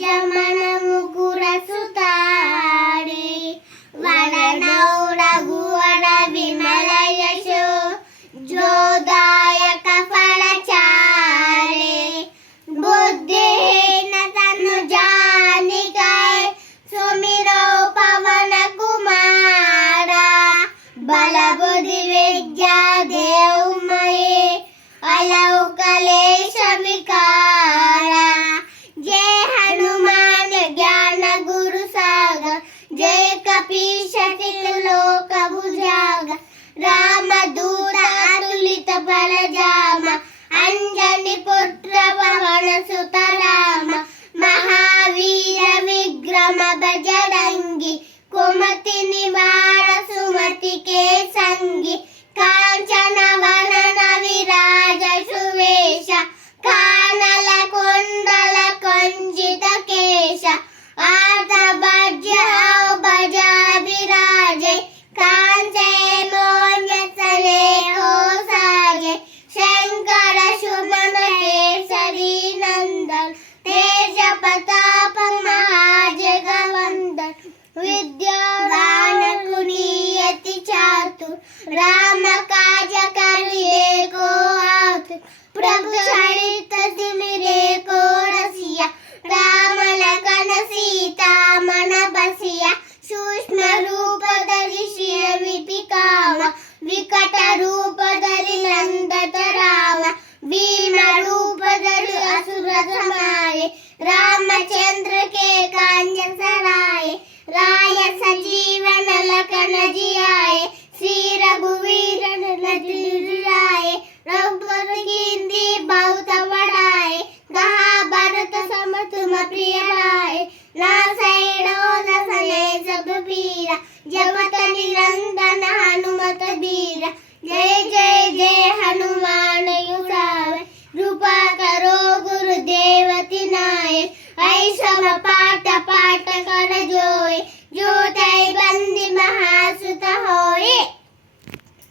जमन मुकुर सुतारे वरनौ रघुवर विमल यशो जोदायक फलचारे बुद्धिहीन तनु जानिकै सुमिरो पवन कुमारा बल बुद्धि विद्या देवमये अलौक क्लेश विकारा जय हनुमान ज्ञान गुरु सागर जय कपीश लोक भुजागर राम दूत अतुलित बल जाम अंजनी पुत्र पवन सुत राम महावीर विक्रम बजरंगी कुमति निवार सुमति के संगी कांचन वरन विराज सुवेश कानल कुंडल कुंजित केश आर्तभज्य भजा विराजे कांचे मोन्यसने हो साजे शंकर सुमन केसरी नंदन तेज प्रताप महाजगवंदन विद्यावान गुणीयति चातुर राम काज करिए को आतुर प्रभु चरित सिमरे को रसिया राम लखन सीता मन बसिया सूक्ष्म रूप धरि सियमिति काम विकट रूप धरि नंदत राम भीम रूप धरि असुर समाये रामचंद्र के का